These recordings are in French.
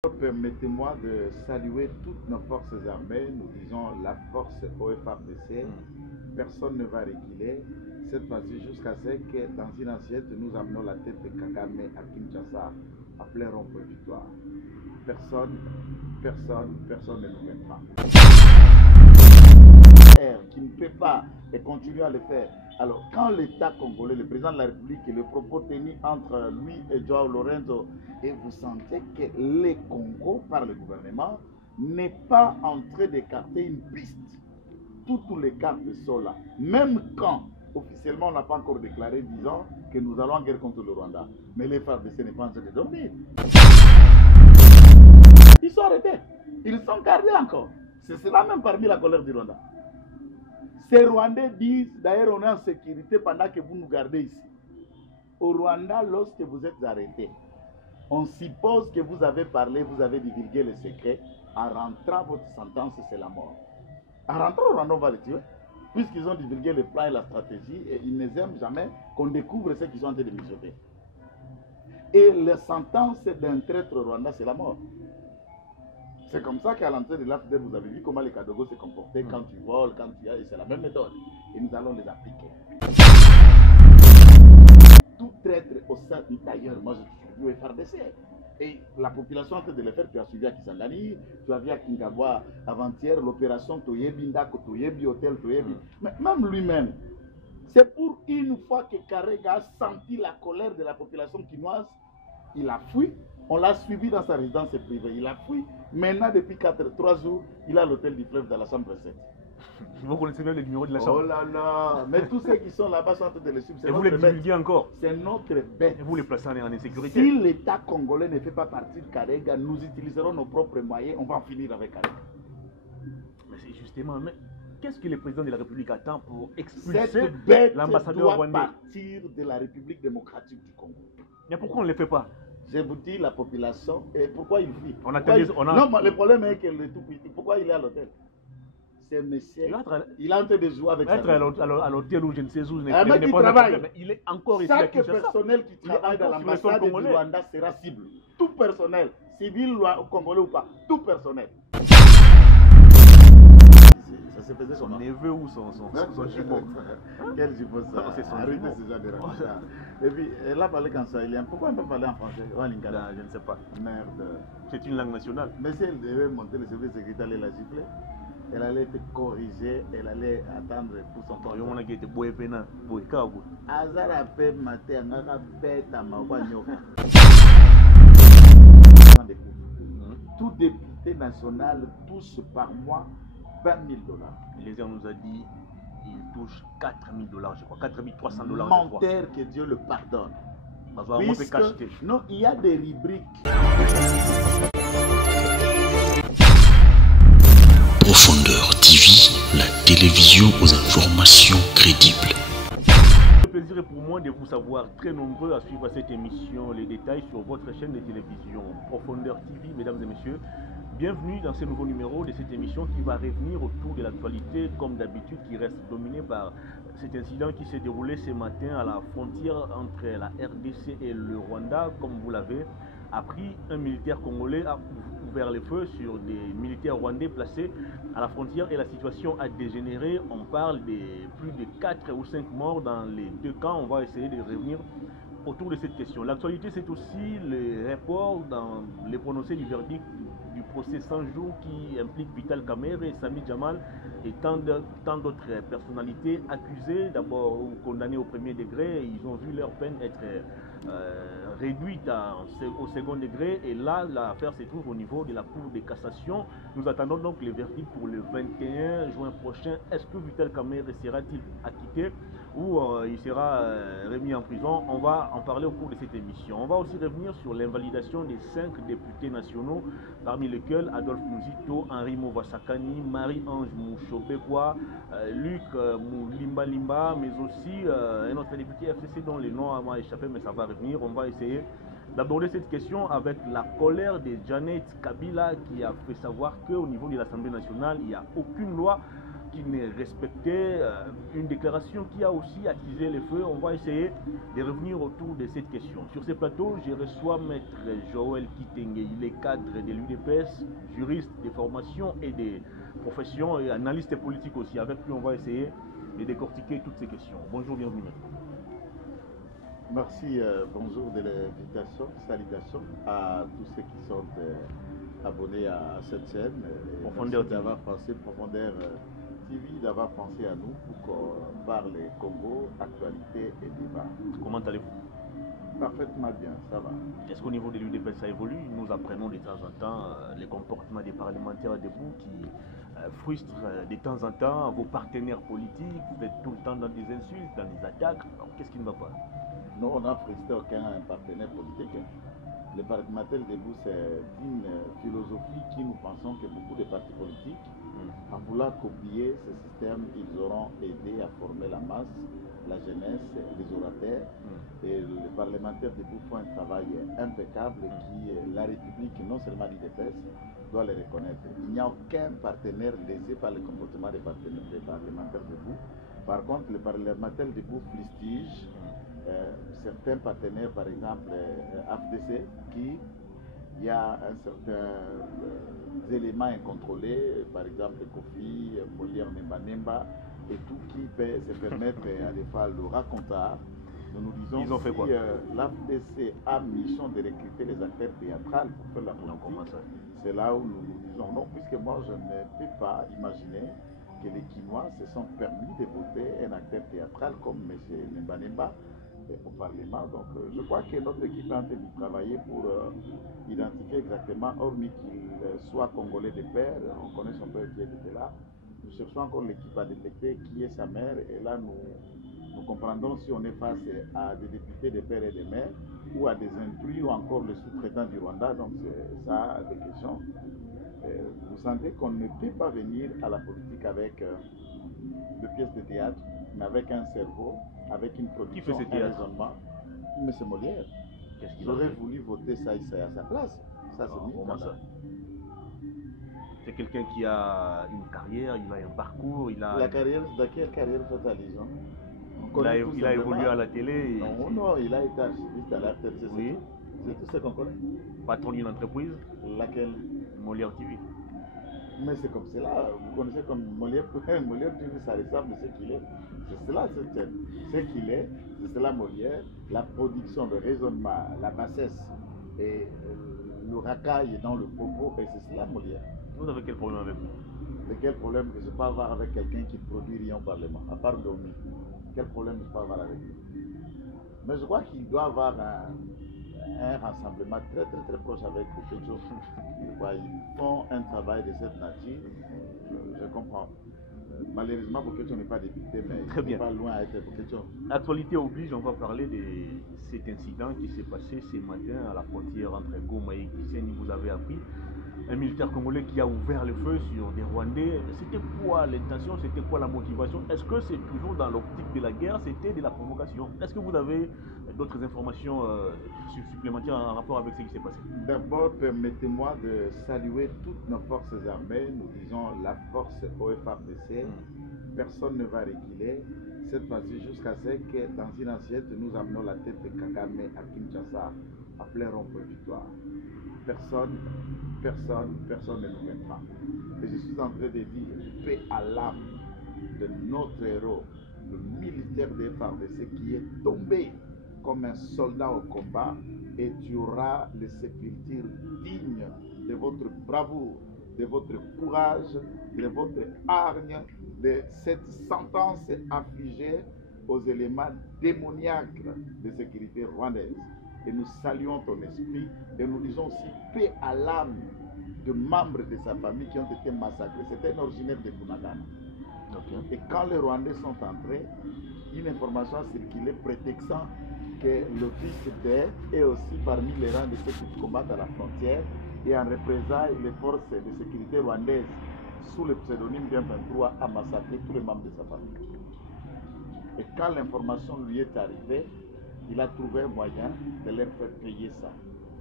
Permettez-moi de saluer toutes nos forces armées. Nous disons la force OFARDC. Personne ne va reculer. Cette fois-ci, jusqu'à ce que dans une assiette, nous amenons la tête de Kagame à Kinshasa, à plein rond-point victoire. Personne ne nous met pas. Qui ne peut pas et continue à le faire. Alors, quand l'État congolais, le président de la République et le propos tenu entre lui et Joao Lorenzo, et vous sentez que le Congo, par le gouvernement, n'est pas en train d'écarter une piste. Toutes les cartes sont là. Même quand, officiellement, on n'a pas encore déclaré, disant que nous allons en guerre contre le Rwanda. Mais les FARDC n'est pas en train de dormir. Ils sont arrêtés. Ils sont gardés encore. C'est cela même parmi la colère du Rwanda. Ces Rwandais disent, d'ailleurs on est en sécurité pendant que vous nous gardez ici. Au Rwanda, lorsque vous êtes arrêtés, on suppose que vous avez parlé, vous avez divulgué le secret. En rentrant, votre sentence, c'est la mort. En rentrant au Rwanda, on va les tuer. Puisqu'ils ont divulgué le plan et la stratégie, et ils n'aiment jamais qu'on découvre ce qu'ils sont en train de mijoter. Et la sentence d'un traître au Rwanda, c'est la mort. C'est comme ça qu'à l'entrée de l'AFD, vous avez vu comment les Kadogo se comportaient quand tu voles, quand tu as... Et c'est la même méthode. Et nous allons les appliquer. Tout traître au sein d'ailleurs, moi je suis au FARDC. Et la population en train de le faire, tu as suivi à Kisangani, tu as vu à Kingawa avant-hier, l'opération Toyebi Ndako, Toyebi Hotel, Toyebi. Mais même lui-même, c'est pour une fois que Karega a senti la colère de la population quinoise, il a fui. On l'a suivi dans sa résidence privée. Il a fui. Maintenant, depuis 3 jours, il a l'hôtel du fleuve dans la chambre 7. Vous connaissez bien le numéro de la chambre? Oh là là. Mais tous ceux qui sont là-bas sont en train de le suivre. Et vous les divulguez encore? C'est notre bête. Et vous les placez en insécurité? Si l'État congolais ne fait pas partie de Karega, nous utiliserons nos propres moyens. On va en finir avec Karega. Mais c'est justement... Qu'est-ce que le président de la République attend pour expulser l'ambassadeur rwandais? Partir de la République démocratique du Congo. Mais pourquoi on ne le fait pas? Je vous dis, la population, et pourquoi il fuit? Non, mais le problème est que le tout, pourquoi il est à l'hôtel? C'est monsieur, il est en train de jouer avec être à l'hôtel où je ne sais où, il travaille. Mais il est encore ici à Kinshasa. Chaque personnel qui travaille dans l'ambassade du Rwanda sera cible. Tout personnel, civil congolais ou pas, tout personnel. Ça se faisait son neveu ou son jumeau. Quel jumeau ça? Arrêtez ce genre de racontage. Et puis, elle a parlé en sahélien. Pourquoi elle ne peut pas parler en français? Je ne sais pas. Merde. C'est une langue nationale. Mais si elle devait monter le service secrétaire, elle allait la gifler. Elle allait être corrigée, elle allait attendre tout son temps. On a été boé pena, boé kago. Azara pe maté, angaka beta mawa nyoka. Tout député national touche par mois 20 000 $. Les gens nous a dit il touche 4 000 $, je crois, 4 300 $. Menteur, que Dieu le pardonne. Non, il y a des rubriques. Profondeur TV, la télévision aux informations crédibles. Le plaisir est pour moi de vous savoir très nombreux à suivre cette émission, les détails sur votre chaîne de télévision Profondeur TV, mesdames et messieurs. Bienvenue dans ce nouveau numéro de cette émission qui va revenir autour de l'actualité, comme d'habitude, qui reste dominée par cet incident qui s'est déroulé ce matin à la frontière entre la RDC et le Rwanda. Comme vous l'avez appris, un militaire congolais a ouvert le feu sur des militaires rwandais placés à la frontière et la situation a dégénéré. On parle de plus de 4 ou 5 morts dans les deux camps. On va essayer de revenir autour de cette question. L'actualité, c'est aussi le report dans les prononcés du verdict du procès 100 jours qui implique Vital Kamerhe et Sami Jamal et tant d'autres personnalités accusées, d'abord condamnées au premier degré. Ils ont vu leur peine être réduite au second degré et là l'affaire se trouve au niveau de la Cour de cassation. Nous attendons donc le verdict pour le 21 juin prochain. Est-ce que Vital Kamerhe sera-t-il acquitté ou il sera remis en prison? On va en parler au cours de cette émission. On va aussi revenir sur l'invalidation des 5 députés nationaux, parmi lesquels Adolphe Muzito, Henri Movasakani, Marie-Ange Mouchobekwa, Luc Moulimba, mais aussi un autre député FCC dont le nom m'a échappé, mais ça va revenir. On va essayer d'aborder cette question avec la colère de Janet Kabila qui a fait savoir qu'au niveau de l'Assemblée nationale, il n'y a aucune loi qui ne respectait une déclaration qui a aussi attisé les feux. On va essayer de revenir autour de cette question. Sur ces plateaux, je reçois Maître Joël Kitenge. Il est cadre de l'UDPS, juriste de formation et de profession et analyste politique aussi. Avec lui, on va essayer de décortiquer toutes ces questions. Bonjour, bienvenue. Merci, bonjour de l'invitation, salutations à tous ceux qui sont abonnés à cette chaîne. Profondeur merci d'avoir pensé Profondeur TV, d'avoir pensé à nous pour qu'on parle Congo, actualité et débat. Comment allez-vous? Parfaitement bien, ça va. Est-ce qu'au niveau de l'UDPS ça évolue? Nous apprenons de temps en temps les comportements des parlementaires debout qui frustrent de temps en temps vos partenaires politiques. Vous êtes tout le temps dans des insultes, dans des attaques. Qu'est-ce qui ne va pas? Nous, on n'a frustré aucun partenaire politique. Le parlementaire debout, c'est une philosophie qui nous pensons que beaucoup de partis politiques, en voulant copier ce système, ils auront aidé à former la masse, la jeunesse, les orateurs. Et les parlementaires debout font un travail impeccable qui, la République, non seulement l'UDPS, doit le reconnaître. Il n'y a aucun partenaire lésé par le comportement des parlementaires debout. Par contre, les parlementaires debout fustigent certains partenaires, par exemple AFDC, qui il y a un certain éléments incontrôlés, par exemple Kofi, Molière Nemba, et tout qui peut se permettre à des fois le raconteur. Nous nous disons ils ont fait quoi? l'AFDC a mission de recruter les acteurs théâtrales pour faire la politique. C'est là où nous nous disons non, puisque moi je ne peux pas imaginer que les Quinois se sont permis de voter un acteur théâtral comme M. Nemba au Parlement. Donc je crois que notre équipe est en train de travailler pour identifier exactement, hormis qu'il soit congolais de père, on connaît son père qui était là. Nous cherchons encore l'équipe à détecter qui est sa mère et là nous comprendrons si on est face à des députés de père et de mère ou à des intrus ou encore le sous-traitant du Rwanda. Donc c'est ça des questions. Vous sentez qu'on ne peut pas venir à la politique avec des pièces de théâtre, mais avec un cerveau, avec une production, un raisonnement. Mais c'est Molière. J'aurais voulu voter ça à sa place. Ça, c'est comment ça? C'est quelqu'un qui a une carrière, il a un parcours, il a... La carrière, dans quelle carrière fait allusion? Il a évolué à la télé. Non, il a été archiviste à la RTC. Oui. C'est tout ce qu'on connaît. Patron d'une entreprise? Laquelle? Molière TV. Mais c'est comme cela, vous connaissez comme Molière TV, ça ressemble à ce qu'il est. C'est cela cette chaîne. Ce qu'il est, c'est cela Molière, la production, le raisonnement, la bassesse et le racaille dans le propos, et c'est cela Molière. Vous avez quel problème avec vous? Mais quel problème que je peux avoir avec quelqu'un qui produit rien au Parlement, à part dormir? Quel problème je peux avoir avec lui? Mais je crois qu'il doit avoir un rassemblement très proche avec Bokecho. Ils font un travail de cette nature, je comprends. Malheureusement, Bokecho n'est pas député, mais il n'est pas loin à être Bokecho. Actualité oblige, on va parler de cet incident qui s'est passé ce matin à la frontière entre Goma et Gisenyi. Vous avez appris un militaire congolais qui a ouvert le feu sur des Rwandais. C'était quoi l'intention? C'était quoi la motivation? Est-ce que c'est toujours dans l'optique de la guerre? C'était de la provocation? Est-ce que vous avez d'autres informations supplémentaires en rapport avec ce qui s'est passé? D'abord, permettez-moi de saluer toutes nos forces armées. Nous disons la force OFARDC. Personne ne va reculer. Cette fois-ci, jusqu'à ce que dans une assiette, nous amenons la tête de Kagame à Kinshasa, à plein rond-point victoire. Personne ne nous mettra. Et je suis en train de dire, paix à l'âme de notre héros, le militaire des FARDC qui est tombé comme un soldat au combat, et tu auras les sépultures dignes de votre bravoure, de votre courage, de votre hargne, de cette sentence affligée aux éléments démoniaques de sécurité rwandaise. Et nous saluons ton esprit et nous disons aussi paix à l'âme de membres de sa famille qui ont été massacrés. C'était un originaire de Bunagana. Okay. Et quand les Rwandais sont entrés, une information a circulé prétextant que le fils d'Air est aussi parmi les rangs de ceux qui combattent à la frontière et en représailles, les forces de sécurité rwandaises sous le pseudonyme d'un 23 a massacré tous les membres de sa famille. Et quand l'information lui est arrivée, il a trouvé un moyen de leur faire payer ça.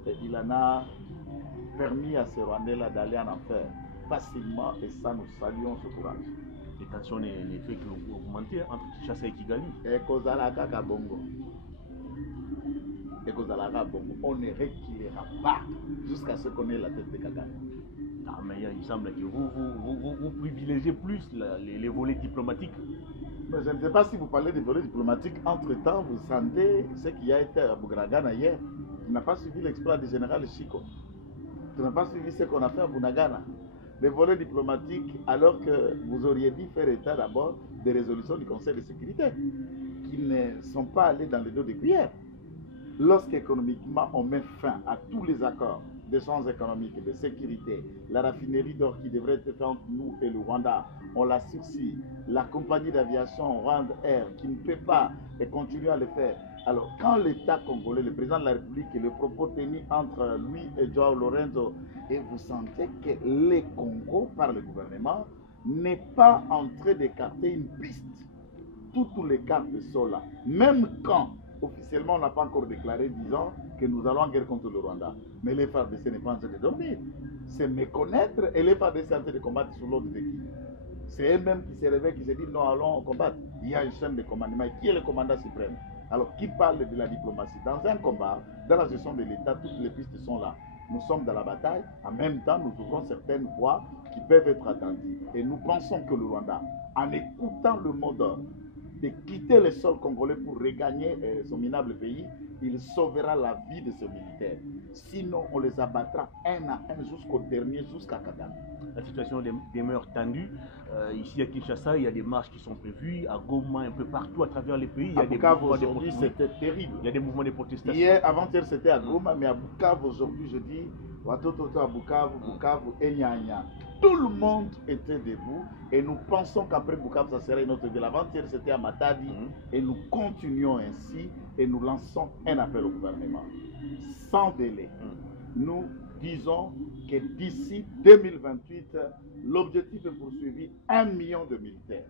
Et il en a permis à ces Rwandais-là d'aller en enfer facilement, et ça, nous saluons ce courage. les tensions ne fait qu'augmenter entre Kinshasa et Kigali. Et Kozalaka Kabongo. Et Kozalaka Bongo. On ne reculera pas jusqu'à ce qu'on ait la tête de Kagame. Ah, mais il semble que vous privilégiez plus les volets diplomatiques. Mais je ne sais pas si vous parlez des volets diplomatiques. Entre-temps, vous sentez ce qui a été à Bougragana hier. Tu n'as pas suivi l'exploit du général Chico. Tu n'as pas suivi ce qu'on a fait à Bunagana. Les volets diplomatiques, alors que vous auriez dû faire état d'abord des résolutions du Conseil de sécurité, qui ne sont pas allées dans le dos des cuillères. Lorsqu'économiquement, on met fin à tous les accords d'échange économique, de sécurité, la raffinerie d'or qui devrait être entre nous et le Rwanda, on la sursis, la compagnie d'aviation Rwanda Air qui ne peut pas et continue à le faire. Alors, quand l'État congolais, le président de la République et le propos tenu entre lui et Joao Lorenzo, et vous sentez que le Congo, par le gouvernement, n'est pas en train d'écarter une piste. Tous les cartes sont là. Même quand, officiellement, on n'a pas encore déclaré, disant que nous allons en guerre contre le Rwanda. Mais les FARDC n'est pas en train de dormir. C'est méconnaître et les FARDC en train de combattre sous l'ordre de qui? C'est eux-mêmes qui se réveillent, qui se disent non, allons combattre. Il y a une chaîne de commandement. Qui est le commandant suprême? Alors, qui parle de la diplomatie? Dans un combat, dans la gestion de l'État, toutes les pistes sont là. Nous sommes dans la bataille. En même temps, nous ouvrons certaines voies qui peuvent être attendues. Et nous pensons que le Rwanda, en écoutant le mot d'ordre, de quitter le sol congolais pour regagner son minable pays, il sauvera la vie de ce militaire. Sinon, on les abattra un à un jusqu'au dernier, jusqu'à Kagame. La situation demeure tendue. Ici à Kinshasa, il y a des marches qui sont prévues. À Goma, un peu partout à travers les pays. Il y a des mouvements aujourd'hui, c'était terrible. Il y a des mouvements de protestation. Hier, avant-hier, c'était à Goma, mais à Bukavu, aujourd'hui, je dis, Watoto à Bukavu, Bukavu et Nyanya. Tout le monde était debout et nous pensons qu'après Bukavu, ça serait une autre ville. Avant-hier, c'était à Matadi et nous continuons ainsi et nous lançons un appel au gouvernement. Sans délai, nous disons que d'ici 2028, l'objectif est poursuivi 1 million de militaires.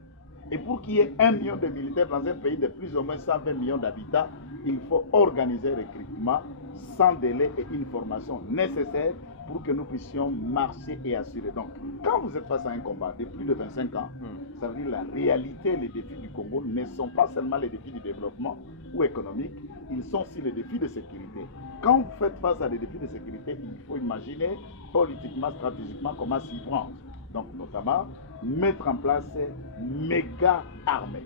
Et pour qu'il y ait 1 million de militaires dans un pays de plus ou moins 120 millions d'habitants, il faut organiser le recrutement sans délai et une formation nécessaire pour que nous puissions marcher et assurer. Donc, quand vous êtes face à un combat de plus de 25 ans, ça veut dire la réalité, les défis du Congo ne sont pas seulement les défis du développement ou économique, ils sont aussi les défis de sécurité. Quand vous faites face à des défis de sécurité, il faut imaginer politiquement, stratégiquement comment s'y prendre. Donc, notamment, mettre en place méga armées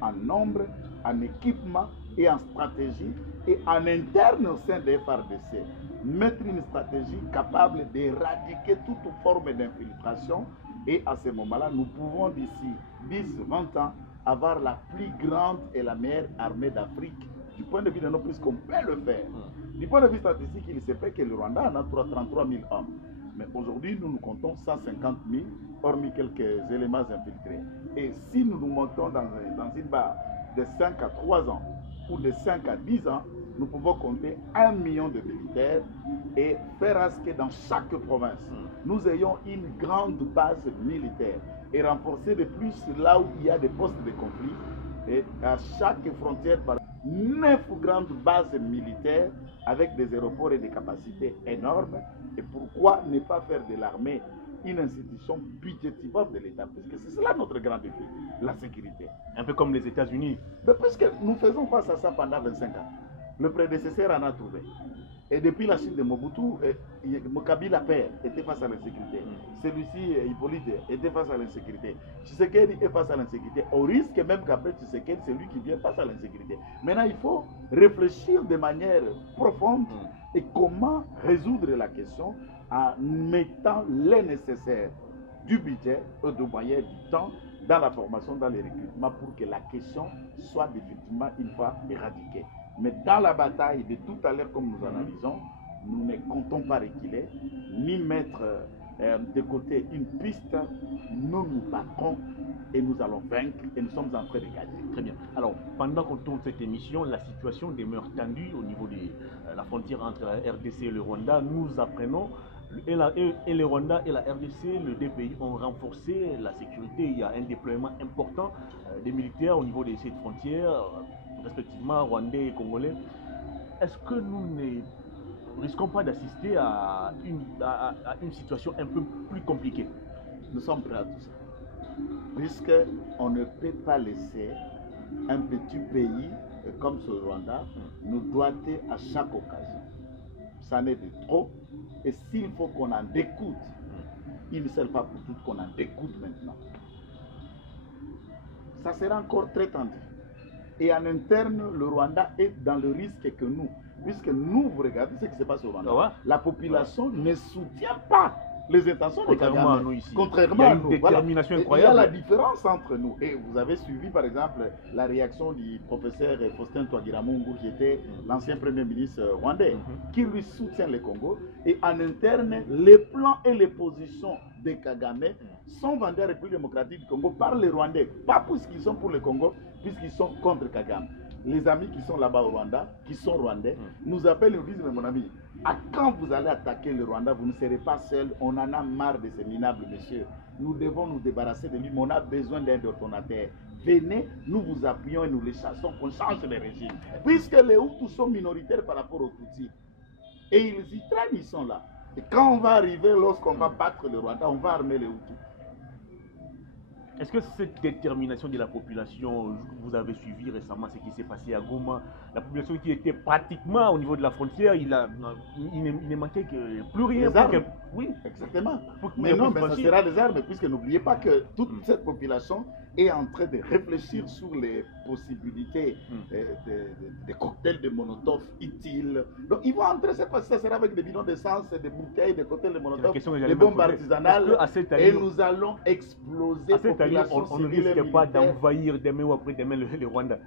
en nombre, en équipement et en stratégie et en interne au sein des FARDC. Mettre une stratégie capable d'éradiquer toute forme d'infiltration et à ce moment-là, nous pouvons d'ici 10-20 ans avoir la plus grande et la meilleure armée d'Afrique du point de vue de nos puisqu'on peut le faire. Du point de vue statistique, il se peut que le Rwanda en a 33 000 hommes. Mais aujourd'hui, nous comptons 150 000, hormis quelques éléments infiltrés. Et si nous nous montons dans une barre de 5 à 3 ans ou de 5 à 10 ans, nous pouvons compter 1 million de militaires et faire à ce que dans chaque province, nous ayons une grande base militaire et renforcer de plus là où il y a des postes de conflit. Et à chaque frontière, par 9 grandes bases militaires avec des aéroports et des capacités énormes. Et pourquoi ne pas faire de l'armée une institution budgétivore de l'État? Puisque c'est cela notre grand défi, la sécurité. Un peu comme les États-Unis. Mais puisque nous faisons face à ça pendant 25 ans. Le prédécesseur en a trouvé. Et depuis la chute de Mobutu, Kabila père était face à l'insécurité. Celui-ci, Hippolyte, était face à l'insécurité. Tshisekedi est face à l'insécurité. Au risque même qu'après Tshisekedi, c'est lui qui vient face à l'insécurité. Maintenant, il faut réfléchir de manière profonde et comment résoudre la question en mettant les nécessaires du budget, de moyens, du temps, dans la formation, dans les recrutements, pour que la question soit définitivement une fois éradiquée. Mais dans la bataille de tout à l'heure, comme nous analysons, nous ne comptons pas reculer, ni mettre de côté une piste. Nous nous battrons et nous allons vaincre et nous sommes en train de gagner. Très bien. Alors, pendant qu'on tourne cette émission, la situation demeure tendue au niveau de la frontière entre la RDC et le Rwanda. Nous apprenons et le Rwanda et la RDC, les deux pays ont renforcé la sécurité. Il y a un déploiement important des militaires au niveau de cette frontière, respectivement rwandais et congolais. Est-ce que nous ne risquons pas d'assister à une situation un peu plus compliquée? Nous sommes prêts à tout ça. Puisqu'on ne peut pas laisser un petit pays comme ce Rwanda nous doiter à chaque occasion. Ça n'est de trop. Et s'il faut qu'on en découte, il ne sert pas pour tout qu'on en découte maintenant. Ça sera encore très tendu. Et en interne, le Rwanda est dans le risque que nous. Puisque nous, vous regardez ce qui se passe au Rwanda. Ouais. La population ne soutient pas les intentions de Kagame. Contrairement à nous ici. Contrairement Il y a à une nous. détermination Voilà. incroyable. Il y a la différence entre nous. Et vous avez suivi, par exemple, la réaction du professeur Faustin Twagiramungu, qui était l'ancien premier ministre rwandais, qui lui soutient le Congo. Et en interne, les plans et les positions de Kagame sont vendus à la République démocratique du Congo par les Rwandais. Pas puisqu'ils sont pour le Congo, puisqu'ils sont contre Kagame. Les amis qui sont là-bas au Rwanda, qui sont rwandais, nous appellent et nous disent, mais mon ami, à quand vous allez attaquer le Rwanda, vous ne serez pas seul, on en a marre de ces minables messieurs. Nous devons nous débarrasser de lui, mais on a besoin d'un détonateur. Venez, nous vous appuyons et nous les chassons, qu'on change le régime. Puisque les Hutus sont minoritaires par rapport aux Tutsis. Et ils y traînent, ils sont là. Et quand on va arriver, lorsqu'on va battre le Rwanda, on va armer les Hutus. Est-ce que cette détermination de la population, vous avez suivi récemment ce qui s'est passé à Goma, la population qui était pratiquement au niveau de la frontière, il ne manquait que plus rien. Les armes. Oui, Exactement. Pour Mais non, mais ça franchir. sera des armes, puisque n'oubliez pas que toute cette population est en train de réfléchir sur les possibilités des cocktails de Molotov utiles. Donc ils vont entrer cette fois-ci, ça sera avec des bidons d'essence, des bouteilles, des cocktails de Molotov, des bombes artisanales, et nous allons exploser à cette année, on ne risque pas d'envahir demain ou après-demain le Rwanda.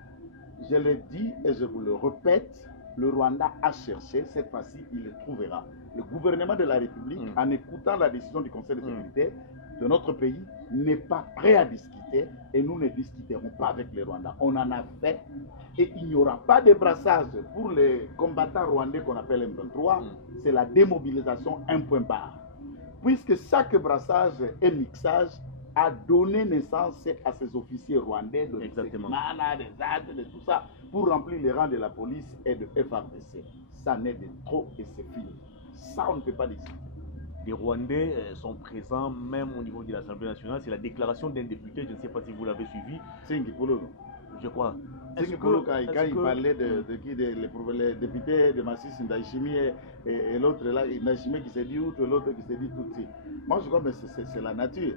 Je l'ai dit et je vous le répète, le Rwanda a cherché, cette fois-ci il le trouvera. Le gouvernement de la République, en écoutant la décision du Conseil de sécurité de notre pays, n'est pas prêt à discuter et nous ne discuterons pas avec les Rwandais. On en a fait et il n'y aura pas de brassage pour les combattants rwandais qu'on appelle M23. C'est la démobilisation, un point barre. Puisque chaque brassage et mixage a donné naissance à ces officiers rwandais de Mana, des ZAD, de tout ça, pour remplir les rangs de la police et de FARDC. Ça n'est de trop et c'est fini. Ça, on ne peut pas discuter. Les Rwandais sont présents même au niveau de l'Assemblée nationale. C'est la déclaration d'un député, je ne sais pas si vous l'avez suivi. Je crois. Quand il parlait les députés de Massis Ndayishimiye et l'autre là, Ndayishimiye qui s'est dit Hutu, l'autre qui s'est dit Tutsi. Moi je crois que c'est la nature.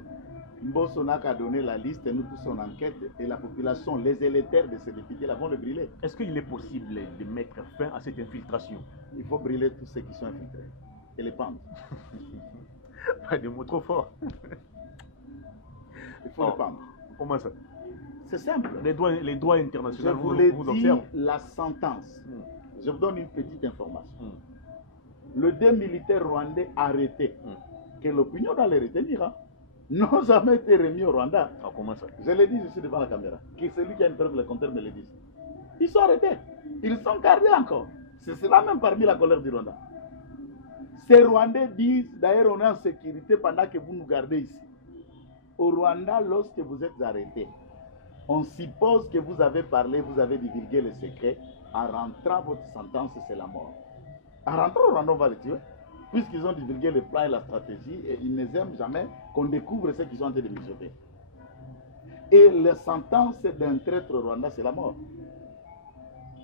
Mbosonak a donné la liste et nous tous en enquête et la population, les électeurs de ces députés là vont le brûler. Est-ce qu'il est possible de mettre fin à cette infiltration? Il faut brûler tous ceux qui sont infiltrés et les pendre. Pas de mots trop forts. Il faut les pendre. Comment ça? C'est simple. Les droits internationaux, je vous l'ai dit, la sentence. Je vous donne une petite information. Le 2 militaires rwandais arrêtés, que l'opinion doit les retenir, n'ont jamais été remis au Rwanda. Ah, comment ça? Je l'ai dit ici devant la caméra. Que celui qui a une preuve, le compteur me le dise. Ils sont arrêtés. Ils sont gardés encore. C'est cela même parmi la colère du Rwanda. Ces Rwandais disent, d'ailleurs on est en sécurité pendant que vous nous gardez ici. Au Rwanda, lorsque vous êtes arrêtés, on suppose que vous avez parlé, vous avez divulgué le secret. En rentrant, votre sentence, c'est la mort. En rentrant au Rwanda, on va les tuer. Puisqu'ils ont divulgué le plan et la stratégie, et ils n'aiment jamais qu'on découvre ce qu'ils sont en train de mijoter. Et la sentence d'un traître au Rwanda, c'est la mort.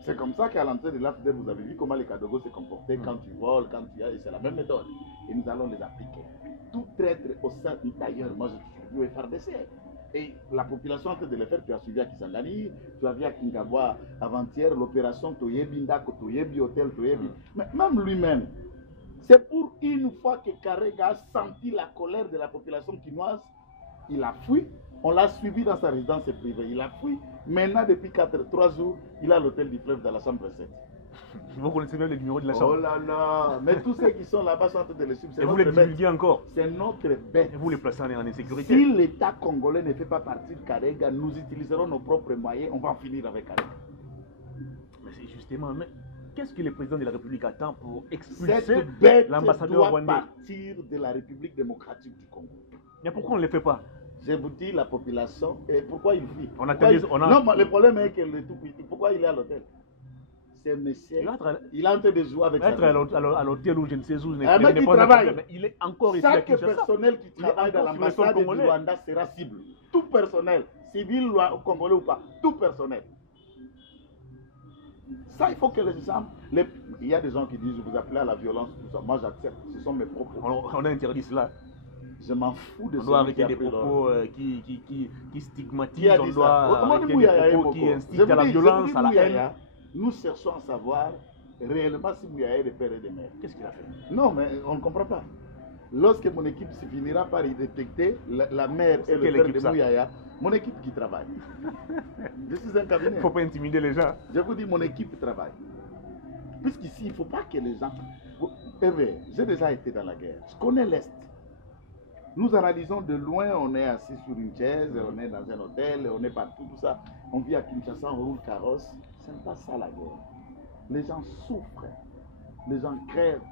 C'est comme ça qu'à l'entrée de l'AFDER, vous avez vu comment les Kadogo se comportaient quand tu voles, quand tu as, et c'est la même méthode. Et nous allons les appliquer. Tout traître au sein, d'ailleurs, moi je suis au FARDC. Et la population en train de le faire, tu as suivi à Kisangani, tu as vu à Kingawa avant-hier, l'opération Toyebi Ndako, Toyebi Hotel, Toyebi. Mais même lui-même, c'est pour une fois que Karega a senti la colère de la population quinoise, il a fui. On l'a suivi dans sa résidence privée. Il a fui. Maintenant, depuis 3 jours, il a l'hôtel du fleuve dans la chambre 7. Vous connaissez même le numéro de la chambre? Oh là là. Mais tous ceux qui sont là-bas sont en train de le suivre. Et vous les divulguez encore? C'est notre bête. Et vous les placez en insécurité? Si l'État congolais ne fait pas partie de Karega, nous utiliserons nos propres moyens. On va en finir avec Karega. Mais c'est justement... Mais qu'est-ce que le président de la République attend pour expulser cette bête l'ambassadeur rwandais? Partir de la République démocratique du Congo. Mais pourquoi on ne le fait pas? Je vous dis, la population, et pourquoi il fuit? Non, mais le problème est que pourquoi il est à l'hôtel? c'est monsieur. Il est en train de jouer avec sa à l'hôtel où je ne sais où. Il est encore ici. Chaque personnel qui travaille dans l'ambassade du Rwanda sera cible. Tout personnel, civil, congolais ou pas, tout personnel. Ça, il faut que les gens... Il y a des gens qui disent, vous appelez à la violence, tout ça. Moi, j'accepte. Ce sont mes propos. On a interdit cela. Je m'en fous de ça. On doit arrêter des propos qui stigmatisent. On doit arrêter des propos qui incitent à la violence, à la haine. Nous cherchons à savoir réellement si Mouyaya est le père et de mère. Qu'est-ce qu'il a fait? Non, mais on ne comprend pas. Lorsque mon équipe se finira par y détecter la mère et le père de Mouyaya, mon équipe qui travaille. Je suis un cabinet. Il ne faut pas intimider les gens. Je vous dis, mon équipe travaille. Puisqu'ici, il ne faut pas que les gens... J'ai déjà été dans la guerre. Je connais l'Est. Nous analysons de loin, on est assis sur une chaise, on est dans un hôtel, on est partout, tout ça. On vit à Kinshasa, on roule carrosse. Ce n'est pas ça la guerre. Les gens souffrent. Les gens crèvent.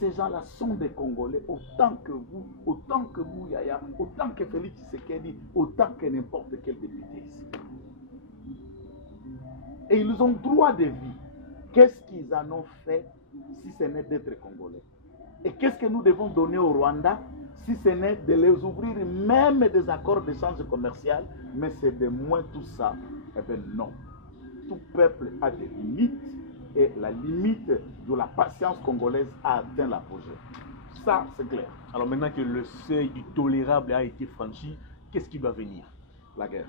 Ces gens-là sont des Congolais autant que vous, autant que Mouyaya, autant que Félix Tshisekedi, autant que n'importe quel député ici. Et ils ont droit de vie. Qu'est-ce qu'ils en ont fait si ce n'est d'être Congolais? Et qu'est-ce que nous devons donner au Rwanda si ce n'est de les ouvrir même des accords d'échange commercial? Mais c'est de moins tout ça. Eh bien non. Tout peuple a des limites. Et la limite de la patience congolaise a atteint l'apogée. Ça, c'est clair. Alors maintenant que le seuil du tolérable a été franchi, qu'est-ce qui va venir? La guerre.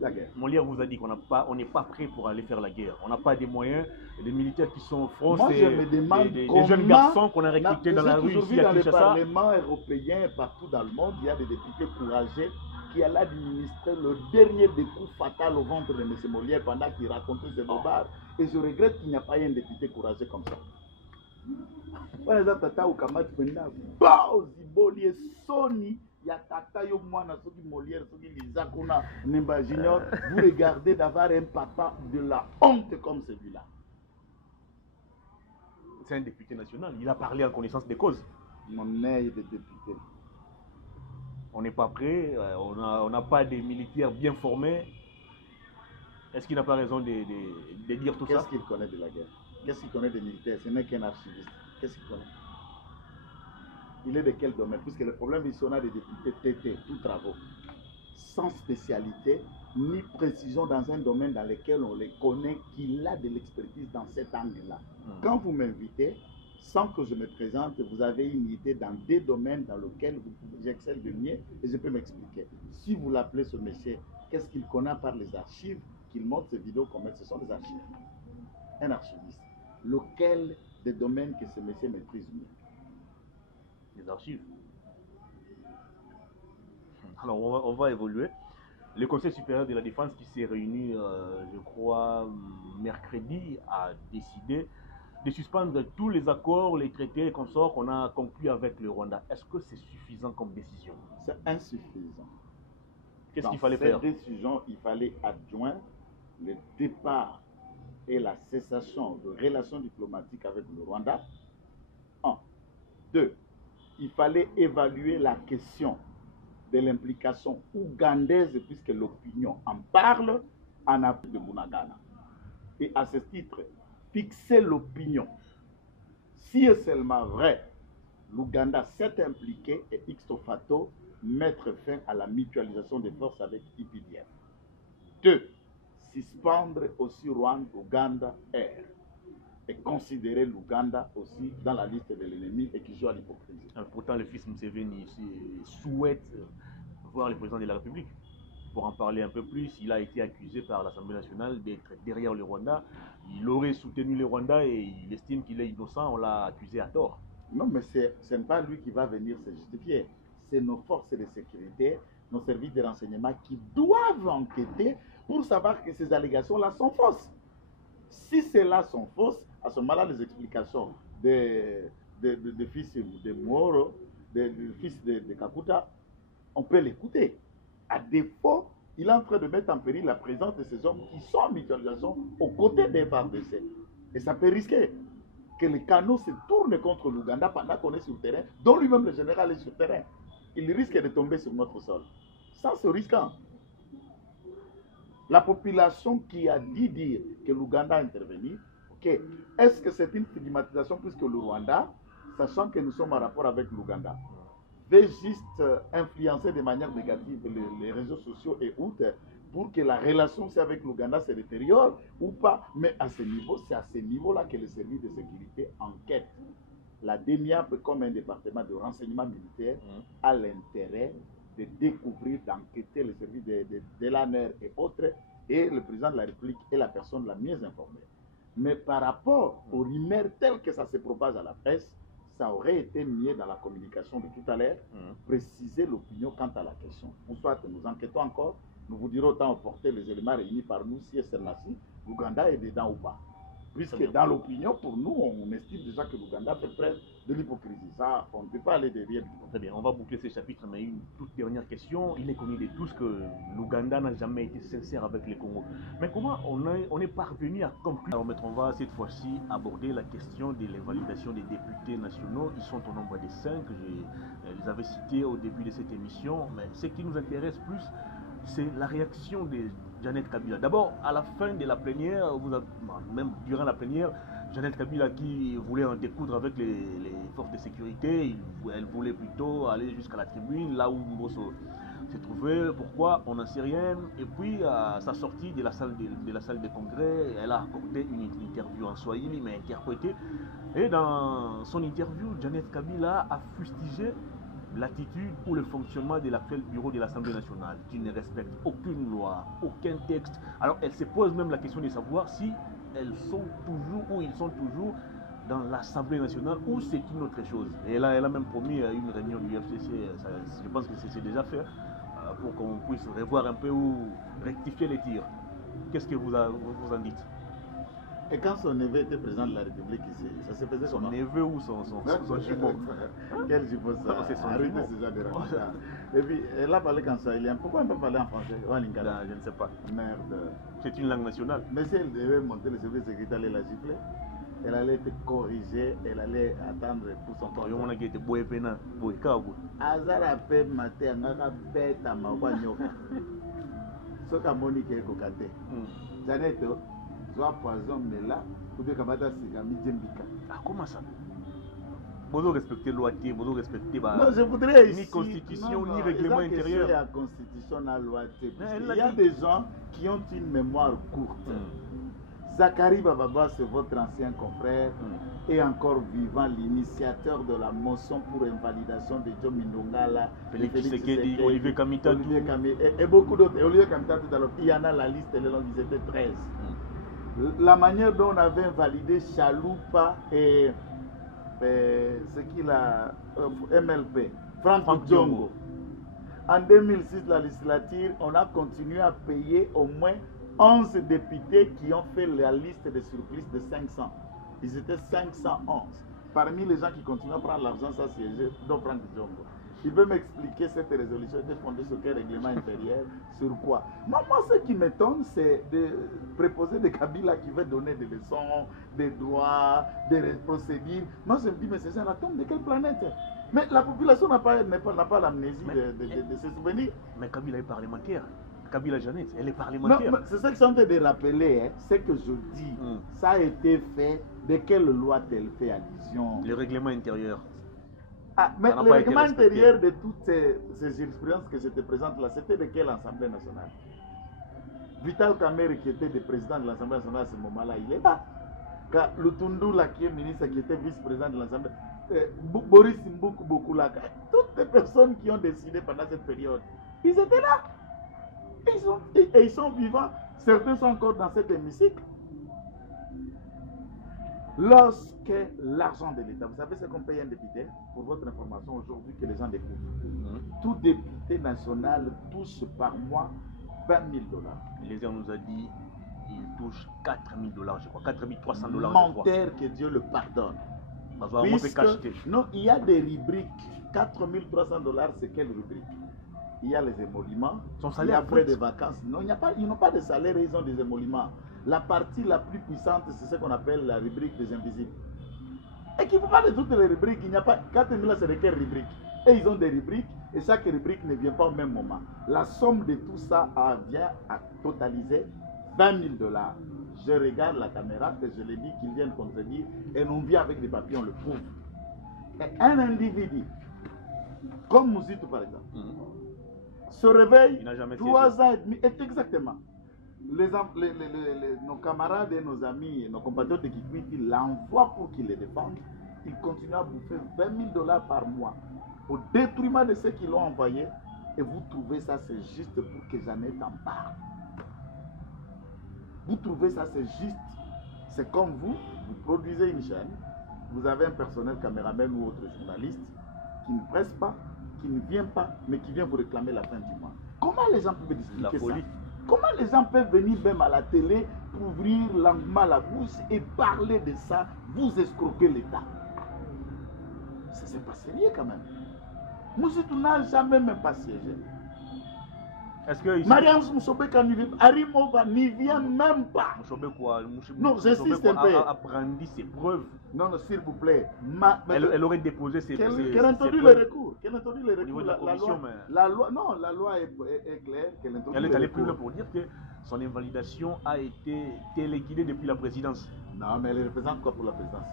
La guerre. Molière vous a dit qu'on n'est pas prêt pour aller faire la guerre. On n'a pas des moyens. Les militaires qui sont au front, c'est des jeunes garçons qu'on a recrutés dans la rue ici à Kinshasa. Dans le Parlement européen et partout dans le monde, il y a des députés courageux qui allaient administrer le dernier des coups fatals au ventre de M. Molière pendant qu'il racontait ses bobards. Et je regrette qu'il n'y a pas eu un député courageux comme ça. Par exemple, Tata Oukamati maintenant, Ziboli Sony, il y a Tata Yomwana, Soki Molière, Soki Lizakuna, Nemba Junior. Vous regardez d'avoir un papa de la honte comme celui-là. C'est un député national, il a parlé en connaissance des causes. Mon œil de député. On n'est pas prêt, on n'a pas des militaires bien formés. Est-ce qu'il n'a pas raison de dire tout ça? Qu'est-ce qu'il connaît de la guerre? Qu'est-ce qu'il connaît des militaires? Ce n'est qu'un archiviste. Qu'est-ce qu'il connaît? Il est de quel domaine? Puisque le problème ici, on a des députés TT, tout travaux, sans spécialité ni précision dans un domaine dans lequel on les connaît, qu'il a de l'expertise dans cet angle-là. Quand vous m'invitez, sans que je me présente, vous avez une idée dans des domaines dans lesquels j'excelle de mieux et je peux m'expliquer. Si vous l'appelez ce monsieur, qu'est-ce qu'il connaît par les archives, qu'il montre ses vidéos comme ce sont des archives. Un archiviste. Lequel des domaines que ce monsieur maîtrise mieux? Les archives. Alors on va évoluer. Le Conseil supérieur de la défense qui s'est réuni, je crois, mercredi, a décidé de suspendre tous les accords, les traités et consorts qu'on a conclus avec le Rwanda. Est-ce que c'est suffisant comme décision? C'est insuffisant. Qu'est-ce qu'il fallait faire? Dans cette décision, il fallait adjoindre le départ et la cessation de relations diplomatiques avec le Rwanda. 1. 2. Il fallait évaluer la question de l'implication ougandaise, puisque l'opinion en parle, en appui de Bunagana. Et à ce titre, fixer l'opinion. Si est seulement vrai, l'Ouganda s'est impliqué et ixto facto mettre fin à la mutualisation des forces avec IPDF. 2. Suspendre aussi Rwanda-Ouganda Air et considérer l'Ouganda aussi dans la liste de l'ennemi et qui joue à l'hypocrisie. Pourtant, le fils Museveni souhaite voir le président de la République. Pour en parler un peu plus, il a été accusé par l'Assemblée nationale d'être derrière le Rwanda. Il aurait soutenu le Rwanda et il estime qu'il est innocent. On l'a accusé à tort. Non, mais ce n'est pas lui qui va venir se justifier. C'est nos forces de sécurité, nos services de renseignement qui doivent enquêter pour savoir que ces allégations-là sont fausses. Si celles-là sont fausses, à ce moment-là, les explications des fils de Moro, des fils de Kakuta, on peut l'écouter. À défaut, il est en train de mettre en péril la présence de ces hommes qui sont en mutualisation aux côtés des FARDC. Et ça peut risquer que les canaux se tournent contre l'Ouganda pendant qu'on est sur le terrain, dont lui-même le général est sur le terrain. Il risque de tomber sur notre sol. Ça, c'est risquant. La population qui a dit dire que l'Ouganda a intervenu, ok, est-ce que c'est une stigmatisation puisque le Rwanda, sachant que nous sommes en rapport avec l'Ouganda, veut juste influencer de manière négative les réseaux sociaux et autres pour que la relation avec l'Ouganda se détériore ou pas. Mais à ce niveau, c'est à ce niveau-là que les services de sécurité enquêtent. La DENIAP, comme un département de renseignement militaire, a l'intérêt de découvrir, d'enquêter les services de l'ANR et autres, et le président de la République est la personne la mieux informée. Mais par rapport aux rumeurs telles que ça se propage à la presse, ça aurait été mieux dans la communication de tout à l'heure, préciser l'opinion quant à la question. Ou soit nous enquêtons encore, nous vous dirons autant porter les éléments réunis par nous, si et celle-là-ci, l'Ouganda est dedans ou pas. Puisque dans l'opinion, pour nous, on estime déjà que l'Ouganda fait preuve de l'hypocrisie. Ça, on ne peut pas aller derrière. Très bien, on va boucler ce chapitre, mais une toute dernière question. Il est connu de tous que l'Ouganda n'a jamais été sincère avec les Congos. Mais comment on est parvenu à conclure? Alors, maître, on va cette fois-ci aborder la question de l'invalidation des députés nationaux. Ils sont au nombre de 5. Je les avais cités au début de cette émission. Mais ce qui nous intéresse plus, c'est la réaction de Jeannette Kabila. D'abord, à la fin de la plénière, même durant la plénière, Jeannette Kabila qui voulait en découdre avec les forces de sécurité, elle voulait plutôt aller jusqu'à la tribune, là où Mbosso se trouvait. Pourquoi? On n'en sait rien. Et puis, à sa sortie de la salle de congrès, elle a accordé une interview en Swahili, mais interprétée. Et dans son interview, Jeannette Kabila a fustigé l'attitude ou le fonctionnement de l'actuel bureau de l'Assemblée nationale, qui ne respecte aucune loi, aucun texte. Alors elle se pose même la question de savoir si elles sont toujours ou ils sont toujours dans l'Assemblée nationale ou c'est une autre chose. Et là, elle a même promis une réunion du FCC, je pense que c'est déjà fait, pour qu'on puisse revoir un peu ou rectifier les tirs. Qu'est-ce que vous en dites? Et quand son neveu était président de la République ici, ça se faisait son comment? Neveu ou son jumeau? Quel jumeau ça? C'est son Arrêtez jumeau. ce genre de racontage. Et puis, elle a parlé qu'en swahilien. Pourquoi elle peut parler en français? Non, je ne sais pas. Merde. C'est une langue nationale. Mais si elle devait monter le service secrétaire, elle allait la gifler. Elle allait être corrigée, elle allait attendre pour son temps. On a été boé pena, boé kabu. Azara pe maté, angaka beta mawa nyoka. Soka Monique est kokate. Janet, soit poison, mais là, ou bien kamata sigami djembika. Ah, comment ça? Vous respectez la loi, vous respectez non, je voudrais ni ici, constitution, non, ni règlement intérieur. La constitution, la loi. Il y a des gens qui ont une mémoire courte. Zachary Bababa, c'est votre ancien confrère, et encore vivant, l'initiateur de la motion pour invalidation de John Mindongala, Félix Tshisekedi, Olivier Kamita, et beaucoup d'autres. Olivier Kamita, tout à l'heure, il y en a la liste, ils étaient 13. La manière dont on avait invalidé Chaloupa et ce qu'il a, MLP, Franck Diongo. En 2006, la législature, on a continué à payer au moins 11 députés qui ont fait la liste de surplus de 500. Ils étaient 511. Parmi les gens qui continuent à prendre l'argent, ça siégeait, dont Franck Diongo. Il veut m'expliquer cette résolution était fondée sur quel règlement intérieur, sur quoi? Moi, ce qui m'étonne, c'est de préposer des Kabila qui veut donner des leçons, des droits, des procédures. Moi, je me dis, mais c'est ça, la tombe de quelle planète? Mais la population n'a pas l'amnésie de se souvenir. Mais Kabila est parlementaire. Kabila Jeannette, elle est parlementaire. C'est ça que je suis en train de rappeler, hein. C'est que je dis, ça a été fait, de quelle loi elle fait allusion? Le règlement intérieur. Ah, mais le règlement intérieur de toutes ces jurisprudences que je te présente là, c'était de quelle Assemblée nationale? Vital Kamerhe, qui était le président de l'Assemblée nationale à ce moment-là, il est là. Lutundu, là, qui est ministre, qui était vice-président de l'Assemblée, Boris Mboukou Bokoulaka, toutes les personnes qui ont décidé pendant cette période, ils étaient là. Ils sont vivants. Certains sont encore dans cet hémicycle. Lorsque l'argent de l'État, vous savez ce qu'on paye un député? Pour votre information aujourd'hui que les gens découvrent. Tout député national touche par mois 20 000 $. Les nous a dit il touche 4 000 $, je crois, 4 300 $. Menteur, que Dieu le pardonne. Non, il y a des rubriques. 4 300 $, c'est quelle rubrique? Il y a les émoluments, il y a frais de vacances. Non, ils n'ont pas de salaire, ils ont des émoluments. La partie la plus puissante, c'est ce qu'on appelle la rubrique des invisibles. Et qu'il ne faut pas de toutes les rubriques, il n'y a pas 4 000 $, c'est de quelle rubrique? Et ils ont des rubriques, et chaque rubrique ne vient pas au même moment. La somme de tout ça vient à totaliser 20 000 $. Je regarde la caméra, et je les dis qu'ils viennent contredire, et on vient avec des papiers, on le prouve. Et un individu, comme Mouzitou par exemple, se réveille 3 ans et demi, exactement. Nos camarades et nos amis et nos compatriotes de Kikwiti l'envoient pour qu'ils les défendent. Ils continuent à bouffer 20 000 $ par mois au détriment de ceux qui l'ont envoyé. Et vous trouvez ça c'est juste pour que Jeannette en parle. Vous trouvez ça c'est juste. C'est comme vous produisez une chaîne, vous avez un personnel caméraman ou autre journaliste qui ne presse pas, qui ne vient pas, mais qui vient vous réclamer la fin du mois. Comment les gens peuvent expliquer ça? Comment les gens peuvent venir même à la télé pour ouvrir longuement la bouche et parler de ça, vous escroquer l'État? C'est pas sérieux quand même. Mouzitou n'a jamais même pas siégé. Est-ce que Mariam Moussobe Arimova n'y vient même pas. Moussobe quoi? Non, j'insiste un peu. A brandi ses preuves. Non, non, s'il vous plaît. Elle aurait déposé ses preuves. Qu'elle a introduit le recours. Qu'elle a introduit le recours. Au niveau de la commission, la loi, non, la loi est claire. Elle est allée plus loin pour dire que son invalidation a été téléguidée depuis la présidence. Non, mais elle représente quoi pour la présidence?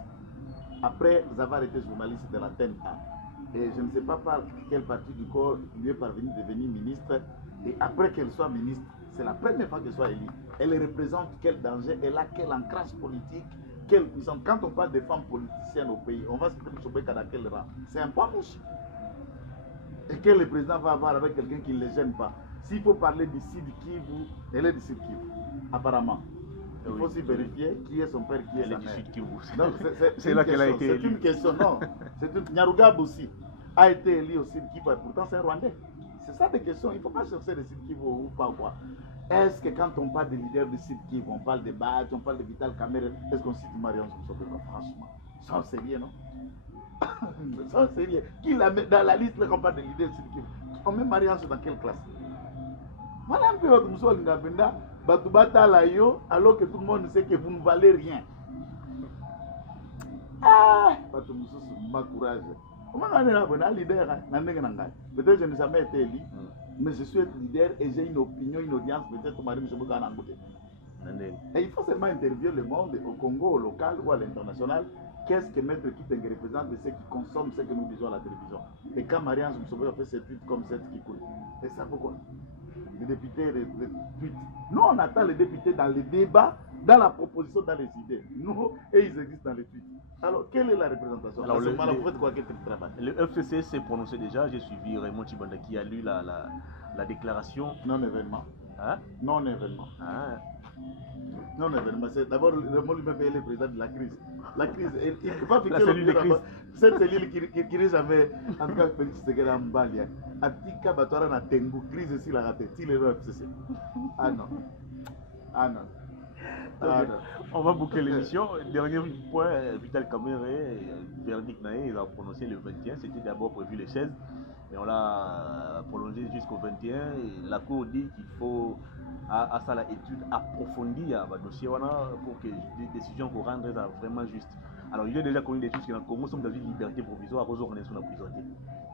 Après avoir été journaliste de l'antenne A, et je ne sais pas par quelle partie du corps lui est parvenu de devenir ministre, et après qu'elle soit ministre, c'est la première fois qu'elle soit élue. Elle représente quel danger, elle a quel ancrage politique, quelle puissance. Quand on parle de femmes politiciennes au pays, on va se dire dans quel rang. C'est un pas mouche. Et que le président va avoir avec quelqu'un qui ne le gêne pas. S'il faut parler du Sud Kivu, elle est du Sud Kivu, apparemment. Il faut aussi vérifier qui est son père, qui est sa mère. C'est là qu'elle a été élue. C'est une question, non. Nyarugab aussi a été élu au Sud Kivu, et pourtant c'est un Rwandais. C'est ça des questions. Il ne faut pas chercher le Sud Kivu ou pas quoi. Est-ce que quand on parle des leaders du Sud Kivu, on parle de Badj, on parle de Vital Kamerhe, est-ce qu'on cite Mariam Moussobe? Franchement, sans sérieux, non? Sans sérieux. Qui la met dans la liste quand on parle des leaders du Sud Kivu? On met Mariam dans quelle classe? Voilà un peu votre Mousso Ngabenda, Batubata Layo, alors que tout le monde sait que vous ne valez rien. Ah, Batou Mousso, c'est ma courage. Comment on est un leader? Peut-être que je n'ai jamais été élu, mais je suis leader et j'ai une opinion, une audience, peut-être que Marie Mousso Ngabenda. Et il faut seulement interviewer le monde, au Congo, au local ou à l'international. Qu'est-ce que Maître Kitenge représente de ceux qui consomment ce que nous disons à la télévision? Et quand Mariam Moussobe a fait ses tweets comme cette qui coule. Et ça pourquoi? Les députés tweetent. Nous, on attend les députés dans les débats, dans la proposition, dans les idées. Nous, et ils existent dans les tweets. Alors, quelle est la représentation? Alors, le FCC s'est prononcé déjà. J'ai suivi Raymond Chibanda qui a lu la déclaration. Non-événement. Hein? Non-événement. Ah. Non-événement. C'est d'abord Raymond lui-même est le président de la crise. La crise, il ne peut pas fixer le crise. Cette cellule qui risque jamais, en tout cas, Félix Tshisekedi en Balia. Atika Batouara na Tengu, crise ici la raté. Il est le FCC. Ah non. Ah non. Ah non. On va boucler l'émission. Dernier point, Vital Kamerhe, verdict Naé, il a prononcé le 21. C'était d'abord prévu le 16. Mais on l'a prolongé jusqu'au 21. Et la Cour dit qu'il faut à ça l'étude approfondie à dossier pour que les décisions qu'on rende soient vraiment justes. Alors il est déjà connu des choses que dans le Congo sommes dans une liberté provisoire, on est sous la prison.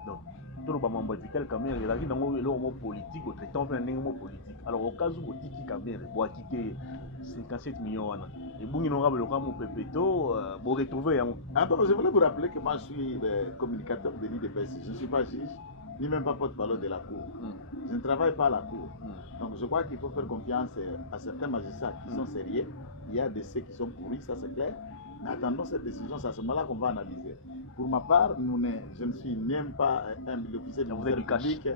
Donc tout le monde Vital Kamerhe, il a dit dans le mot politique, au traitant un mot politique. Alors au cas où Tiki Kamerhe doit quitter 57 millions et bon il aura le ramo Pépéto pour retrouver. Attends, je voulais vous rappeler que moi je suis communicateur de l'IDPS, je ne suis pas juge. Ni même pas porte-parole de la Cour. Je ne travaille pas à la Cour. Donc je crois qu'il faut faire confiance à certains magistrats qui sont sérieux. Il y a des ceux qui sont pourris, ça c'est clair. Mais attendons cette décision, c'est à ce moment-là qu'on va analyser. Pour ma part, je ne suis même pas un officier de ministère public.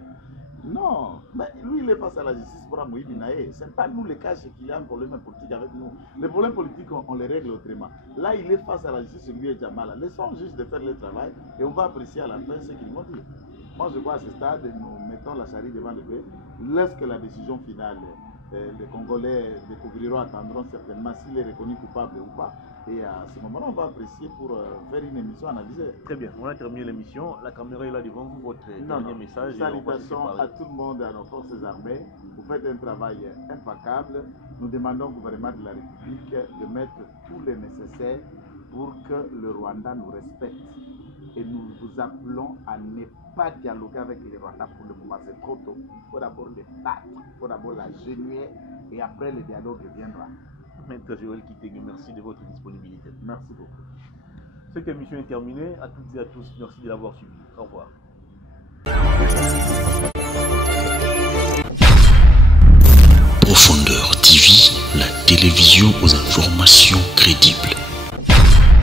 Non, mais lui il est face à la justice pour Moïse Binaé. Ce n'est pas nous les cas qu'il y a un problème politique avec nous. Les problèmes politiques, on les règle autrement. Là, il est face à la justice, lui et Djamala. Laissons juste de faire le travail et on va apprécier à la fin ce qu'ils vont dire. Moi, je crois à ce stade, nous mettons la charrue devant le bœuf. Laisse que la décision finale, les Congolais découvriront, attendront certainement s'il est reconnu coupable ou pas. Et à ce moment-là, on va apprécier pour faire une émission analysée. Très bien, on a terminé l'émission. La caméra est là devant vous, votre dernier message. Salutations à tout le monde, à nos forces armées. Vous faites un travail impeccable. Nous demandons au gouvernement de la République de mettre tout le nécessaire pour que le Rwanda nous respecte. Et nous vous appelons à ne pas dialoguer avec les Rwandais pour le moment, c'est trop tôt. Il faut d'abord les battre, il faut d'abord la genuer et après le dialogue viendra. Maître Joël Kitenge, merci de votre disponibilité. Merci beaucoup. Cette émission est terminée. À toutes et à tous, merci de l'avoir suivi. Au revoir. Profondeur TV, la télévision aux informations crédibles.